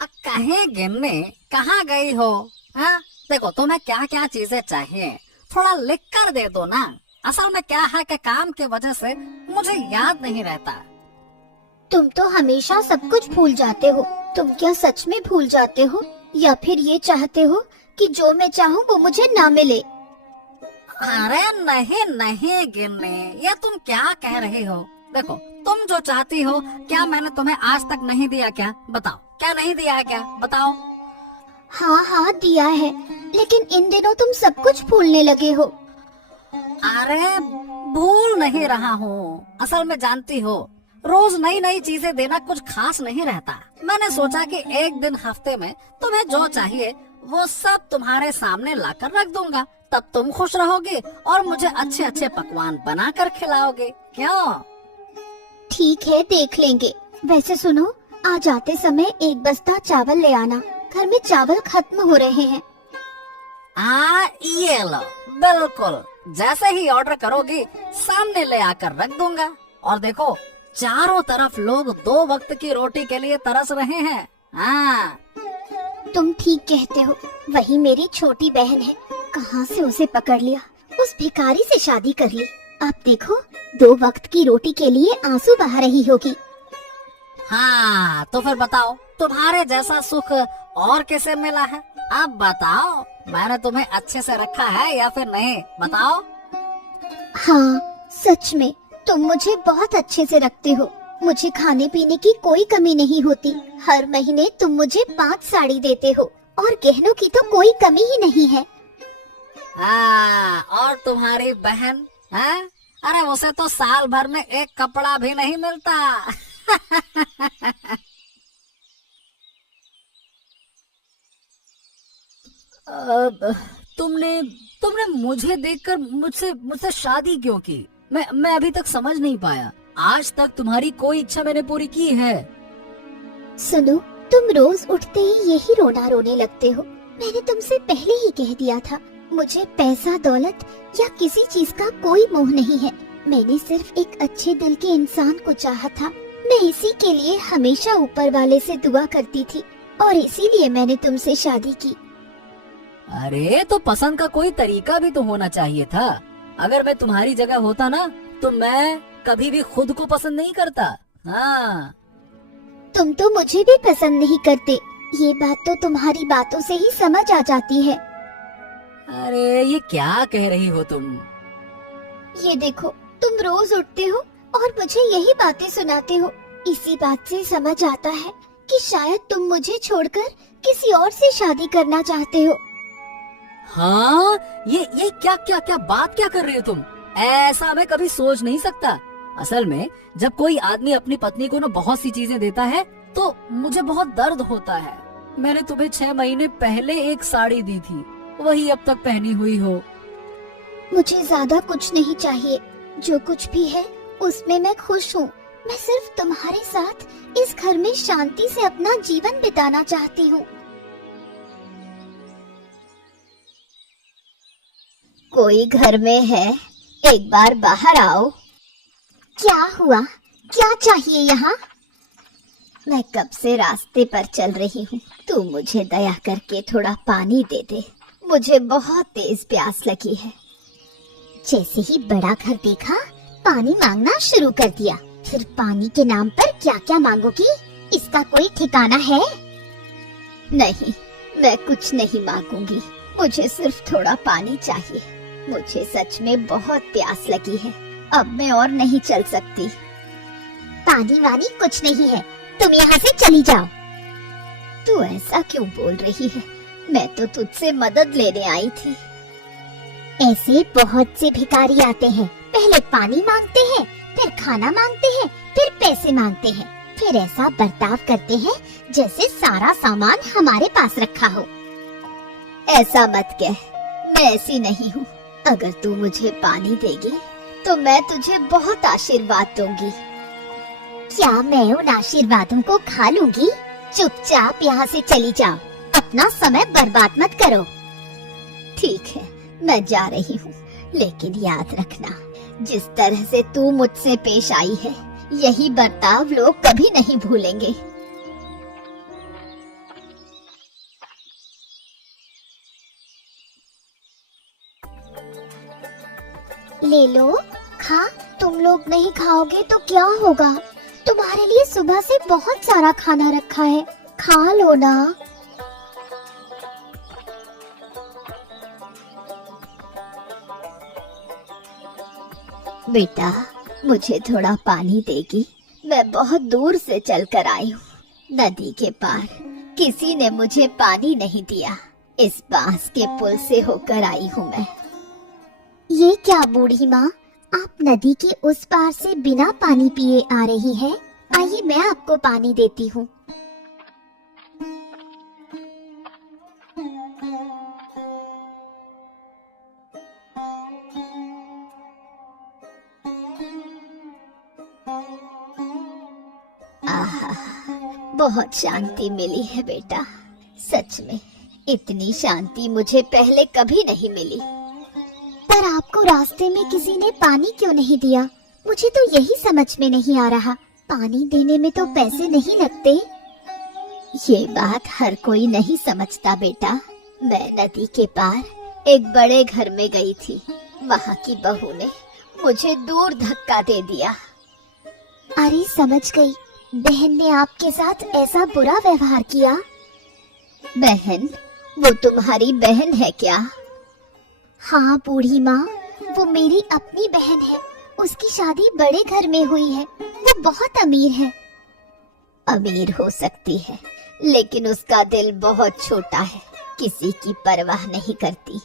कहीं गिनने कहाँ गई हो? हाँ, देखो तुम्हें क्या क्या चीजें चाहिए, थोड़ा लिख कर दे दो ना। असल में क्या है कि काम की वजह से मुझे याद नहीं रहता। तुम तो हमेशा सब कुछ भूल जाते हो। तुम क्या सच में भूल जाते हो या फिर ये चाहते हो कि जो मैं चाहूँ वो मुझे ना मिले? अरे नहीं नहीं गिन्नी, ये तुम क्या कह रही हो? देखो, तुम जो चाहती हो क्या मैंने तुम्हें आज तक नहीं दिया क्या? बताओ, क्या नहीं दिया है क्या? बताओ। हाँ हाँ दिया है, लेकिन इन दिनों तुम सब कुछ भूलने लगे हो। अरे भूल नहीं रहा हूँ, असल में जानती हो रोज नई नई चीजें देना कुछ खास नहीं रहता। मैंने सोचा कि एक दिन हफ्ते में तुम्हें जो चाहिए वो सब तुम्हारे सामने लाकर रख दूंगा, तब तुम खुश रहोगे और मुझे अच्छे अच्छे पकवान बनाकर खिलाओगे। क्यों? ठीक है, देख लेंगे। वैसे सुनो, आज आते समय एक बस्ता चावल ले आना, घर में चावल खत्म हो रहे हैं। ये लो, बिल्कुल जैसे ही ऑर्डर करोगी सामने ले आकर रख दूंगा। और देखो, चारों तरफ लोग 2 वक्त की रोटी के लिए तरस रहे हैं। हाँ, तुम ठीक कहते हो, वही मेरी छोटी बहन है, कहाँ से उसे पकड़ लिया, उस भिखारी से शादी कर ली। अब देखो, 2 वक्त की रोटी के लिए आंसू बहा रही होगी। हाँ तो फिर बताओ, तुम्हारे जैसा सुख और किसे मिला है? अब बताओ, मैंने तुम्हें अच्छे से रखा है या फिर नहीं? बताओ। हाँ, सच में तुम मुझे बहुत अच्छे से रखते हो। मुझे खाने पीने की कोई कमी नहीं होती। हर महीने तुम मुझे 5 साड़ी देते हो और गहनों की तो कोई कमी ही नहीं है। और तुम्हारी बहन है? अरे उसे तो साल भर में एक कपड़ा भी नहीं मिलता। अब तुमने तुमने मुझे देखकर मुझसे मुझसे शादी क्यों की? मैं अभी तक समझ नहीं पाया। आज तक तुम्हारी कोई इच्छा मैंने पूरी की है? सुनो, तुम रोज उठते ही यही रोना रोने लगते हो। मैंने तुमसे पहले ही कह दिया था, मुझे पैसा दौलत या किसी चीज का कोई मोह नहीं है। मैंने सिर्फ एक अच्छे दिल के इंसान को चाहा था। मैं इसी के लिए हमेशा ऊपर वाले से दुआ करती थी और इसीलिए मैंने तुमसे शादी की। अरे तो पसंद का कोई तरीका भी तो होना चाहिए था। अगर मैं तुम्हारी जगह होता ना तो मैं कभी भी खुद को पसंद नहीं करता। हाँ, तुम तो मुझे भी पसंद नहीं करते, ये बात तो तुम्हारी बातों से ही समझ आ जाती है। अरे ये क्या कह रही हो तुम? ये देखो, तुम रोज उठते हो और मुझे यही बातें सुनाते हो। इसी बात से समझ आता है कि शायद तुम मुझे छोड़कर किसी और से शादी करना चाहते हो। हाँ, ये क्या क्या क्या बात क्या कर रही हो तुम? ऐसा मैं कभी सोच नहीं सकता। असल में जब कोई आदमी अपनी पत्नी को ना बहुत सी चीजें देता है तो मुझे बहुत दर्द होता है। मैंने तुम्हें 6 महीने पहले एक साड़ी दी थी, वही अब तक पहनी हुई हो। मुझे ज्यादा कुछ नहीं चाहिए, जो कुछ भी है उसमें मैं खुश हूँ। मैं सिर्फ तुम्हारे साथ इस घर में शांति से अपना जीवन बिताना चाहती हूँ। कोई घर में है? एक बार बाहर आओ। क्या हुआ? क्या चाहिए यहाँ? मैं कब से रास्ते पर चल रही हूँ, तू मुझे दया करके थोड़ा पानी दे दे, मुझे बहुत तेज प्यास लगी है। जैसे ही बड़ा घर देखा, पानी मांगना शुरू कर दिया। फिर पानी के नाम पर क्या क्या मांगोगी, इसका कोई ठिकाना है? नहीं, मैं कुछ नहीं मांगूंगी, मुझे सिर्फ थोड़ा पानी चाहिए। मुझे सच में बहुत प्यास लगी है, अब मैं और नहीं चल सकती। पानी वानी कुछ नहीं है, तुम यहाँ से चली जाओ। तू ऐसा क्यों बोल रही है? मैं तो तुझसे मदद लेने आई थी। ऐसे बहुत से भिखारी आते हैं, पहले पानी मांगते हैं, फिर खाना मांगते हैं, फिर पैसे मांगते हैं, फिर ऐसा बर्ताव करते हैं जैसे सारा सामान हमारे पास रखा हो। ऐसा मत कह, मैं ऐसी नहीं हूँ। अगर तू मुझे पानी देगी तो मैं तुझे बहुत आशीर्वाद दूंगी। क्या मैं उन आशीर्वादों को खा लूंगी? चुपचाप यहाँ से चली जाओ, अपना समय बर्बाद मत करो। ठीक है, मैं जा रही हूँ, लेकिन याद रखना, जिस तरह से तू मुझसे पेश आई है, यही बर्ताव लोग कभी नहीं भूलेंगे। ले लो, खा। तुम लोग नहीं खाओगे तो क्या होगा? तुम्हारे लिए सुबह से बहुत सारा खाना रखा है, खा लो ना। बेटा, मुझे थोड़ा पानी देगी? मैं बहुत दूर से चलकर आई हूँ, नदी के पार। किसी ने मुझे पानी नहीं दिया। इस बांस के पुल से होकर आई हूँ मैं। ये क्या बूढ़ी माँ, आप नदी के उस पार से बिना पानी पिए आ रही हैं? आइए मैं आपको पानी देती हूँ। आहा, बहुत शांति मिली है बेटा। सच में इतनी शांति मुझे पहले कभी नहीं मिली। पर आपको रास्ते में किसी ने पानी क्यों नहीं दिया? मुझे तो यही समझ में नहीं आ रहा। पानी देने में तो पैसे नहीं लगते। ये बात हर कोई नहीं समझता बेटा। मैं नदी के पार एक बड़े घर में गई थी। वहाँ की बहू ने मुझे दूर धक्का दे दिया। अरे समझ गई, बहन ने आपके साथ ऐसा बुरा व्यवहार किया। बहन? वो तुम्हारी बहन है क्या? हाँ बूढ़ी माँ, वो मेरी अपनी बहन है। उसकी शादी बड़े घर में हुई है। वो बहुत अमीर है। अमीर हो सकती है, लेकिन उसका दिल बहुत छोटा है। किसी की परवाह नहीं करती।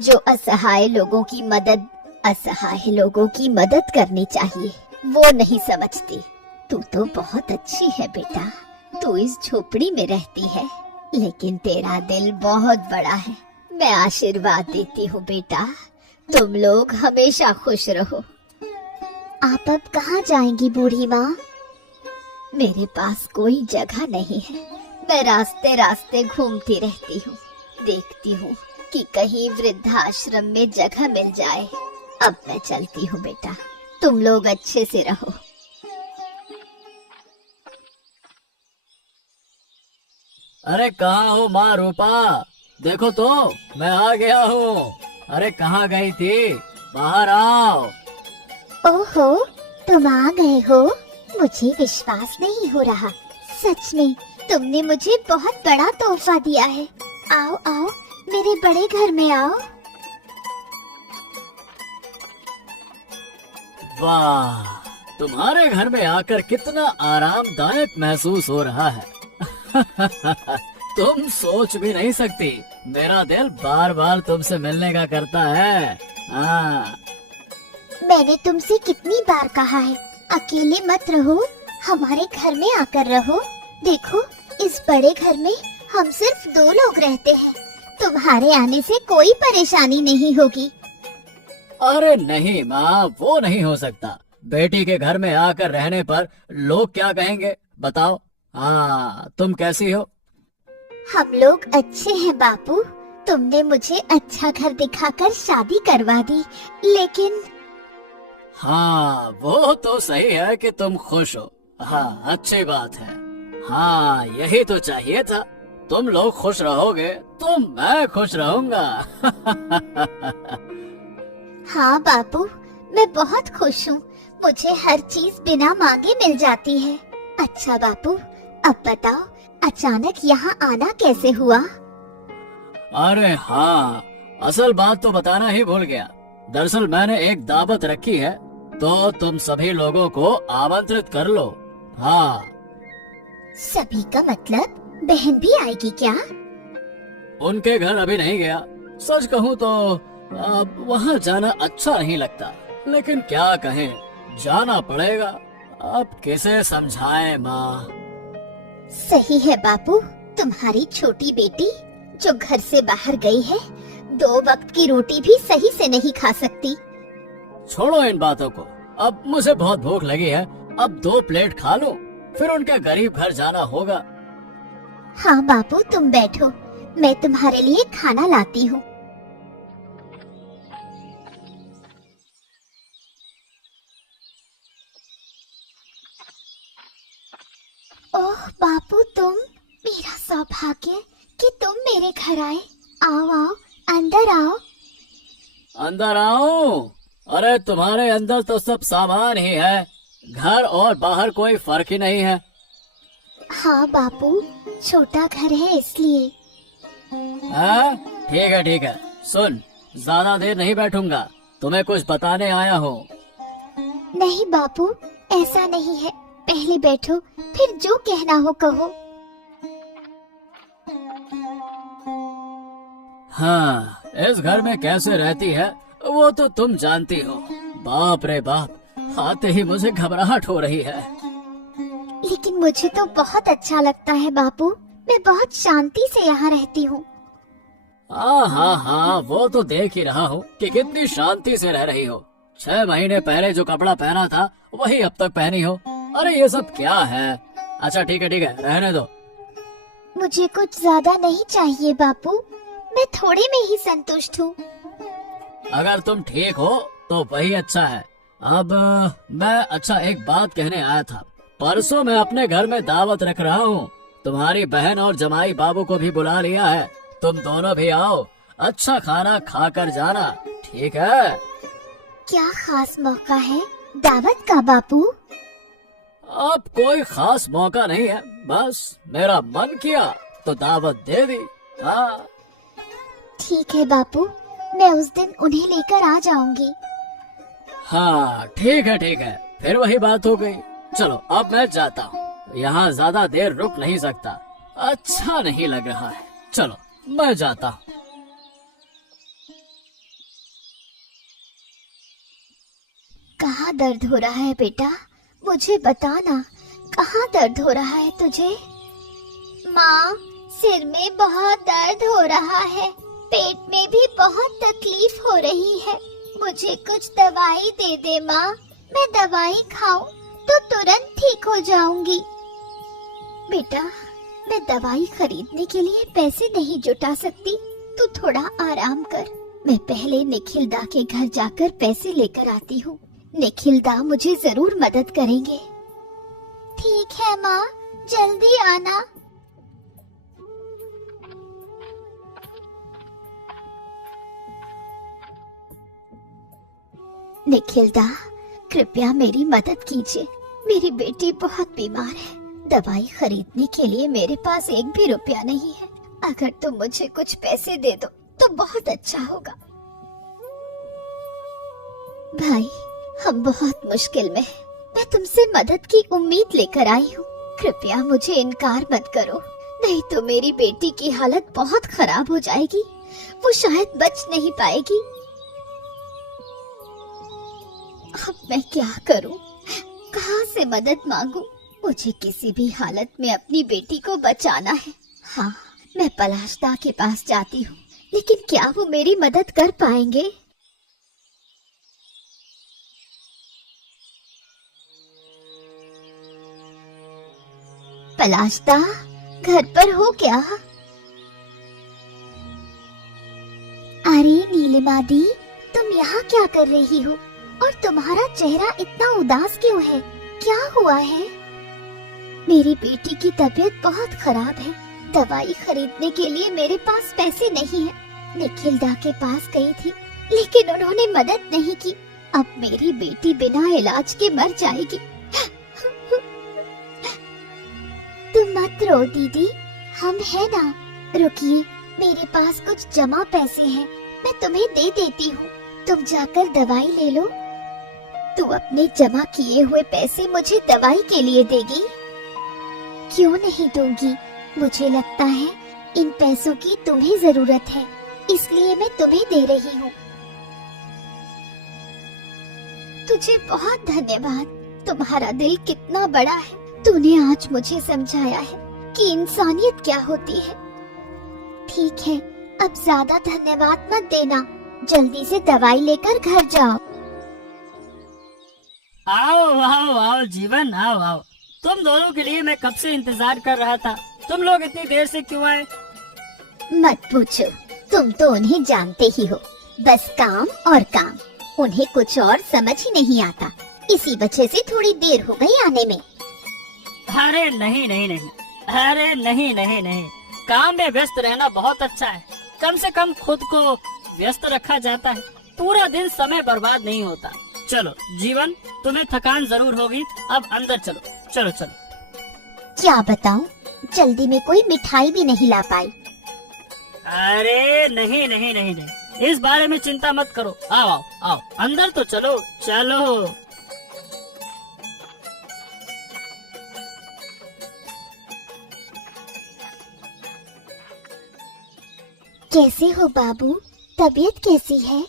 जो असहाय लोगों की मदद करनी चाहिए, वो नहीं समझती। तू तो बहुत अच्छी है बेटा। तू इस झोपड़ी में रहती है, लेकिन तेरा दिल बहुत बड़ा है। मैं आशीर्वाद देती हूँ बेटा, तुम लोग हमेशा खुश रहो। आप अब कहाँ जाएंगी बूढ़ी माँ? मेरे पास कोई जगह नहीं है। मैं रास्ते रास्ते घूमती रहती हूँ, देखती हूँ कि कहीं वृद्धाश्रम में जगह मिल जाए। अब मैं चलती हूँ बेटा, तुम लोग अच्छे से रहो। अरे कहाँ हो माँ रूपा? देखो तो, मैं आ गया हूँ। अरे कहाँ गई थी? बाहर आओ। ओहो, तुम आ गए हो? मुझे विश्वास नहीं हो रहा। सच में तुमने मुझे बहुत बड़ा तोहफा दिया है। आओ आओ, मेरे बड़े घर में आओ। वाह, तुम्हारे घर में आकर कितना आरामदायक महसूस हो रहा है। तुम सोच भी नहीं सकती, मेरा दिल बार बार तुमसे मिलने का करता है। हाँ। मैंने तुमसे कितनी बार कहा है, अकेले मत रहो, हमारे घर में आकर रहो। देखो, इस बड़े घर में हम सिर्फ 2 लोग रहते हैं। तुम्हारे आने से कोई परेशानी नहीं होगी। अरे नहीं माँ, वो नहीं हो सकता। बेटी के घर में आकर रहने पर लोग क्या कहेंगे बताओ? हाँ, तुम कैसी हो? हम लोग अच्छे हैं बापू। तुमने मुझे अच्छा घर दिखाकर शादी करवा दी, लेकिन हाँ, वो तो सही है कि तुम खुश हो। हाँ, अच्छी बात है। हाँ, यही तो चाहिए था। तुम लोग खुश रहोगे तो मैं खुश रहूंगा। हाँ बापू, मैं बहुत खुश हूँ। मुझे हर चीज बिना मांगे मिल जाती है। अच्छा बापू, अब बताओ, अचानक यहाँ आना कैसे हुआ? अरे हाँ, असल बात तो बताना ही भूल गया। दरअसल मैंने एक दावत रखी है, तो तुम सभी लोगों को आमंत्रित कर लो। हाँ। सभी का मतलब बहन भी आएगी क्या? उनके घर अभी नहीं गया। सच कहूँ तो अब वहाँ जाना अच्छा नहीं लगता, लेकिन क्या कहें, जाना पड़ेगा। अब किसे समझाएं माँ? सही है बापू, तुम्हारी छोटी बेटी जो घर से बाहर गई है, 2 वक्त की रोटी भी सही से नहीं खा सकती। छोड़ो इन बातों को, अब मुझे बहुत भूख लगी है। अब 2 प्लेट खा लूं, फिर उनके गरीब घर जाना होगा। हाँ बापू, तुम बैठो, मैं तुम्हारे लिए खाना लाती हूँ। ओह बापू, तुम, मेरा सौभाग्य कि तुम मेरे घर आए। आओ आओ, अंदर आओ। अंदर आओ? अरे तुम्हारे अंदर तो सब सामान ही है, घर और बाहर कोई फर्क ही नहीं है। हाँ बापू, छोटा घर है इसलिए। हाँ ठीक है, सुन, ज्यादा देर नहीं बैठूंगा, तुम्हें कुछ बताने आया हूँ। नहीं बापू, ऐसा नहीं है, पहले बैठो, फिर जो कहना हो कहो। हाँ, इस घर में कैसे रहती है वो तो तुम जानती हो। बाप रे बाप, आते ही मुझे घबराहट हो रही है। लेकिन मुझे तो बहुत अच्छा लगता है बापू, मैं बहुत शांति से यहाँ रहती हूँ। हाँ, वो तो देख ही रहा हूँ कि कितनी शांति से रह रही हो। 6 महीने पहले जो कपड़ा पहना था वही अब तक पहनी हो। अरे ये सब क्या है? अच्छा ठीक है, रहने दो। मुझे कुछ ज्यादा नहीं चाहिए बापू, मैं थोड़े में ही संतुष्ट हूँ। अगर तुम ठीक हो तो वही अच्छा है। अब मैं एक बात कहने आया था। परसों मैं अपने घर में दावत रख रहा हूँ। तुम्हारी बहन और जमाई बाबू को भी बुला लिया है। तुम दोनों भी आओ, अच्छा खाना खाकर जाना, ठीक है? क्या खास मौका है दावत का बापू? अब कोई खास मौका नहीं है, बस मेरा मन किया तो दावत दे दी। हाँ ठीक है बापू, मैं उस दिन उन्हें लेकर आ जाऊंगी। हाँ ठीक है, फिर वही बात हो गई। चलो अब मैं जाता हूँ, यहाँ ज्यादा देर रुक नहीं सकता, अच्छा नहीं लग रहा है। चलो मैं जाता हूँ। कहाँ दर्द हो रहा है बेटा, मुझे बताना, कहाँ दर्द हो रहा है तुझे? माँ, सिर में बहुत दर्द हो रहा है, पेट में भी बहुत तकलीफ हो रही है, मुझे कुछ दवाई दे दे माँ, मैं दवाई खाऊं तो तुरंत ठीक हो जाऊंगी। बेटा, मैं दवाई खरीदने के लिए पैसे नहीं जुटा सकती, तू थोड़ा आराम कर, मैं पहले निखिलदा के घर जाकर पैसे लेकर आती हूँ, निखिलदा मुझे जरूर मदद करेंगे। ठीक है माँ, जल्दी आना। निखिलदा, कृपया मेरी मदद कीजिए, मेरी बेटी बहुत बीमार है, दवाई खरीदने के लिए मेरे पास एक भी रुपया नहीं है, अगर तुम मुझे कुछ पैसे दे दो तो बहुत अच्छा होगा। भाई, हम बहुत मुश्किल में हैं, मैं तुमसे मदद की उम्मीद लेकर आई हूँ, कृपया मुझे इनकार मत करो, नहीं तो मेरी बेटी की हालत बहुत खराब हो जाएगी, वो शायद बच नहीं पाएगी। अब मैं क्या करूं? कहां से मदद मांगूं? मुझे किसी भी हालत में अपनी बेटी को बचाना है। हाँ, मैं पलाशदा के पास जाती हूँ, लेकिन क्या वो मेरी मदद कर पाएंगे? पलाशदा, घर पर हो क्या? अरे नीलिमा दी, तुम यहाँ क्या कर रही हो? और तुम्हारा चेहरा इतना उदास क्यों है? क्या हुआ है? मेरी बेटी की तबीयत बहुत खराब है, दवाई खरीदने के लिए मेरे पास पैसे नहीं है। निखिलदा के पास गई थी, लेकिन उन्होंने मदद नहीं की। अब मेरी बेटी बिना इलाज के मर जाएगी। तुम मत रो दीदी, हम है ना। रुकिए, मेरे पास कुछ जमा पैसे हैं, मैं तुम्हें दे देती हूँ, तुम जाकर दवाई ले लो। तू अपने जमा किए हुए पैसे मुझे दवाई के लिए देगी? क्यों नहीं दूंगी, मुझे लगता है इन पैसों की तुम्हें जरूरत है, इसलिए मैं तुम्हें दे रही हूँ। तुझे बहुत धन्यवाद, तुम्हारा दिल कितना बड़ा है, तूने आज मुझे समझाया है कि इंसानियत क्या होती है। ठीक है, अब ज्यादा धन्यवाद मत देना, जल्दी से दवाई लेकर घर जाओ। आओ जीवन, आओ। तुम दोनों के लिए मैं कब से इंतजार कर रहा था, तुम लोग इतनी देर से क्यों आए? मत पूछो, तुम तो उन्हें जानते ही हो, बस काम और काम, उन्हें कुछ और समझ ही नहीं आता, इसी वजह से थोड़ी देर हो गई आने में। अरे नहीं, अरे नहीं, काम में व्यस्त रहना बहुत अच्छा है, कम से कम खुद को व्यस्त रखा जाता है। पूरा दिन समय बर्बाद नहीं होता। चलो जीवन, तुम्हें थकान जरूर होगी, अब अंदर चलो। चलो चलो। क्या बताऊं, जल्दी में कोई मिठाई भी नहीं ला पाई। अरे नहीं नहीं नहीं नहीं, इस बारे में चिंता मत करो। आओ आओ आओ, अंदर तो चलो चलो। कैसे हो बाबू, तबीयत कैसी है?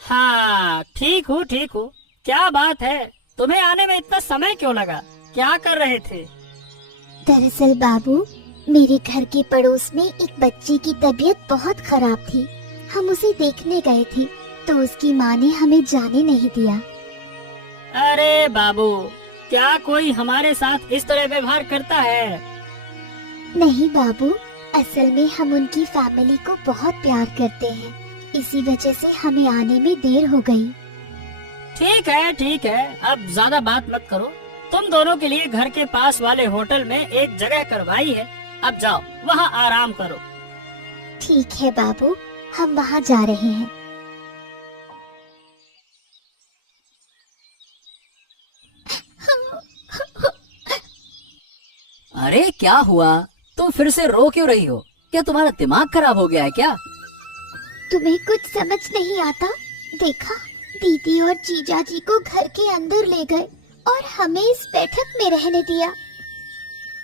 हाँ ठीक हूँ ठीक हूँ। क्या बात है, तुम्हें आने में इतना समय क्यों लगा? क्या कर रहे थे? दरअसल बाबू, मेरे घर के पड़ोस में एक बच्चे की तबीयत बहुत खराब थी। हम उसे देखने गए थे तो उसकी माँ ने हमें जाने नहीं दिया। अरे बाबू, क्या कोई हमारे साथ इस तरह व्यवहार करता है? नहीं बाबू, असल में हम उनकी फैमिली को बहुत प्यार करते हैं, इसी वजह से हमें आने में देर हो गई। ठीक है, अब ज्यादा बात मत करो। तुम दोनों के लिए घर के पास वाले होटल में एक जगह करवाई है, अब जाओ वहाँ आराम करो। ठीक है बाबू, हम वहाँ जा रहे हैं। अरे क्या हुआ, तुम फिर से रो क्यों रही हो? क्या तुम्हारा दिमाग खराब हो गया है क्या? तुम्हें कुछ समझ नहीं आता? देखा, दीदी और जीजा जी को घर के अंदर ले गए और हमें इस बैठक में रहने दिया।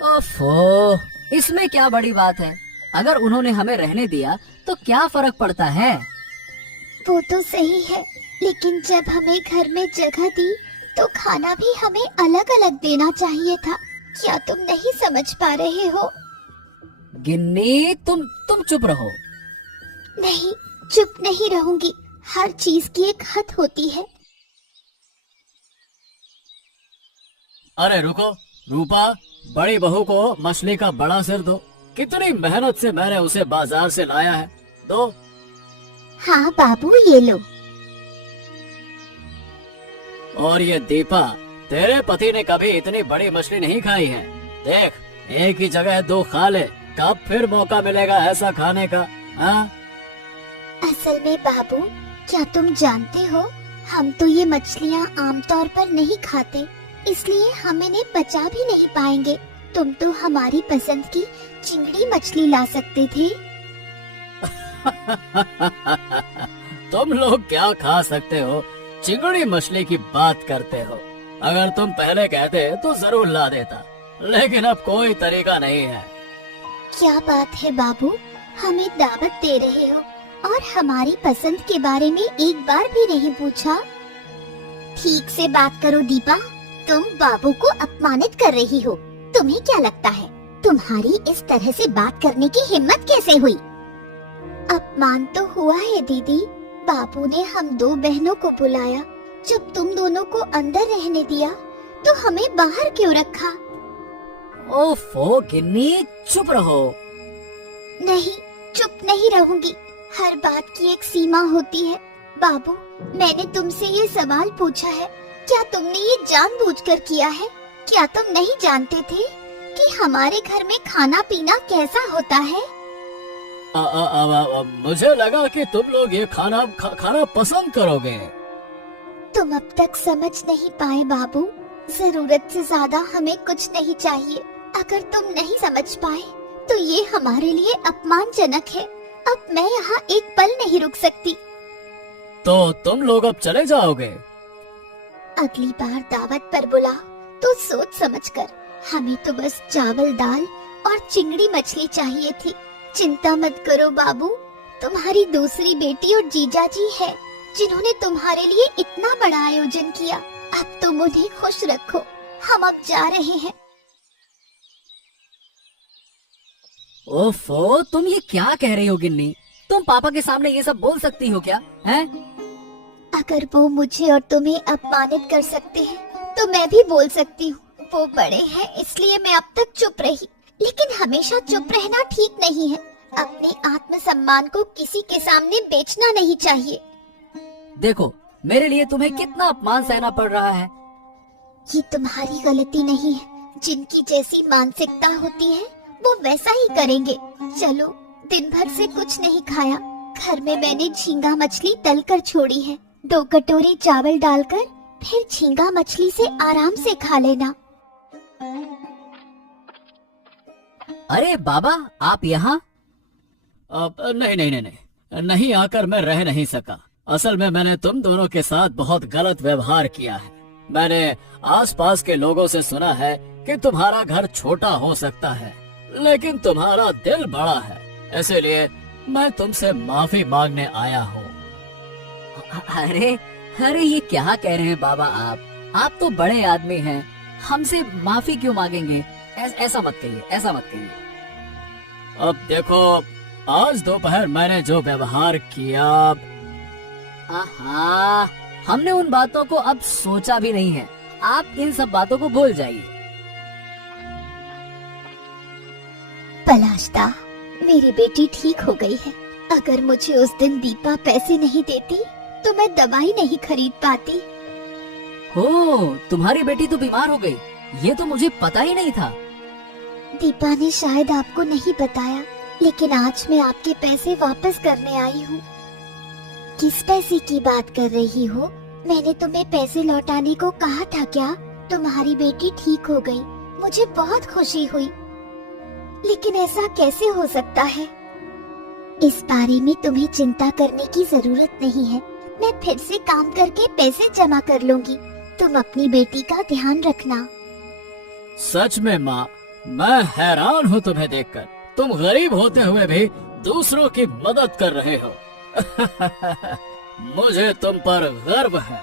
ओफो, इसमें क्या बड़ी बात है? अगर उन्होंने हमें रहने दिया तो क्या फर्क पड़ता है? वो तो सही है, लेकिन जब हमें घर में जगह दी तो खाना भी हमें अलग अलग देना चाहिए था। क्या तुम नहीं समझ पा रहे हो? गिन्नी, तुम चुप रहो। नहीं, चुप नहीं रहूंगी। हर चीज की एक हद होती है। अरे रुको रूपा, बड़ी बहू को मछली का बड़ा सिर दो। कितनी मेहनत से मैंने उसे बाजार से लाया है, दो। हाँ बाबू, ये लो। और ये दीपा, तेरे पति ने कभी इतनी बड़ी मछली नहीं खाई है। देख, एक ही जगह दो खा ले, कब फिर मौका मिलेगा ऐसा खाने का? हाँ? असल में बाबू, क्या तुम जानते हो, हम तो ये मछलियाँ आमतौर पर नहीं खाते, इसलिए हम इन्हें बचा भी नहीं पाएंगे। तुम तो हमारी पसंद की चिंगड़ी मछली ला सकते थे। तुम लोग क्या खा सकते हो? चिंगड़ी मछली की बात करते हो। अगर तुम पहले कहते तो जरूर ला देता, लेकिन अब कोई तरीका नहीं है। क्या बात है बाबू, हमें दावत दे रहे हो और हमारी पसंद के बारे में एक बार भी नहीं पूछा। ठीक से बात करो दीपा, तुम बाबू को अपमानित कर रही हो। तुम्हें क्या लगता है, तुम्हारी इस तरह से बात करने की हिम्मत कैसे हुई? अपमान तो हुआ है दीदी, बाबू ने हम दो बहनों को बुलाया। जब तुम दोनों को अंदर रहने दिया तो हमें बाहर क्यों रखा? ओफो गिन्नी, चुप रहो। नहीं, चुप नहीं रहूंगी। हर बात की एक सीमा होती है। बाबू, मैंने तुमसे ये सवाल पूछा है, क्या तुमने ये जानबूझकर किया है? क्या तुम नहीं जानते थे कि हमारे घर में खाना पीना कैसा होता है? मुझे लगा कि तुम लोग ये खाना पसंद करोगे। तुम अब तक समझ नहीं पाए बाबू, जरूरत से ज्यादा हमें कुछ नहीं चाहिए। अगर तुम नहीं समझ पाए तो ये हमारे लिए अपमानजनक है। अब मैं यहाँ एक पल नहीं रुक सकती। तो तुम लोग अब चले जाओगे? अगली बार दावत पर बुलाओ तो सोच समझकर। हमें तो बस चावल दाल और चिंगड़ी मछली चाहिए थी। चिंता मत करो बाबू, तुम्हारी दूसरी बेटी और जीजा जी है जिन्होंने तुम्हारे लिए इतना बड़ा आयोजन किया। अब तुम उन्हें खुश रखो। हम अब जा रहे हैं। ओफो, तुम ये क्या कह रही हो गिन्नी? तुम पापा के सामने ये सब बोल सकती हो क्या? हैं? अगर वो मुझे और तुम्हें अपमानित कर सकते हैं तो मैं भी बोल सकती हूँ। वो बड़े हैं इसलिए मैं अब तक चुप रही, लेकिन हमेशा चुप रहना ठीक नहीं है। अपने आत्मसम्मान को किसी के सामने बेचना नहीं चाहिए। देखो, मेरे लिए तुम्हें कितना अपमान सहना पड़ रहा है। ये तुम्हारी गलती नहीं है। जिनकी जैसी मानसिकता होती है वो वैसा ही करेंगे। चलो, दिन भर से कुछ नहीं खाया, घर में मैंने झींगा मछली तल कर छोड़ी है। 2 कटोरी चावल डालकर फिर झींगा मछली से आराम से खा लेना। अरे बाबा, आप यहाँ? नहीं नहीं नहीं नहीं, नहीं आकर मैं रह नहीं सका। असल में मैंने तुम दोनों के साथ बहुत गलत व्यवहार किया है। मैंने आसपास के लोगों से सुना है कि तुम्हारा घर छोटा हो सकता है, लेकिन तुम्हारा दिल बड़ा है। इसीलिए मैं तुमसे माफी मांगने आया हूँ। अरे अरे, ये क्या कह रहे हैं बाबा आप तो बड़े आदमी हैं, हमसे माफी क्यों मांगेंगे? ऐसा मत कहिए, ऐसा मत कहिए। अब देखो, आज दोपहर मैंने जो व्यवहार किया, आहा, हमने उन बातों को अब सोचा भी नहीं है। आप इन सब बातों को भूल जाइए। पलाश्ता, मेरी बेटी ठीक हो गई है। अगर मुझे उस दिन दीपा पैसे नहीं देती तो मैं दवाई नहीं खरीद पाती। हो, तुम्हारी बेटी तो बीमार हो गई, ये तो मुझे पता ही नहीं था। दीपा ने शायद आपको नहीं बताया, लेकिन आज मैं आपके पैसे वापस करने आई हूँ। किस पैसे की बात कर रही हो? मैंने तुम्हें पैसे लौटाने को कहा था क्या? तुम्हारी बेटी ठीक हो गई, मुझे बहुत खुशी हुई। लेकिन ऐसा कैसे हो सकता है? इस बारे में तुम्हें चिंता करने की जरूरत नहीं है। मैं फिर से काम करके पैसे जमा कर लूंगी। तुम अपनी बेटी का ध्यान रखना। सच में माँ, मैं हैरान हूँ तुम्हें देखकर। तुम गरीब होते हुए भी दूसरों की मदद कर रहे हो। मुझे तुम पर गर्व है।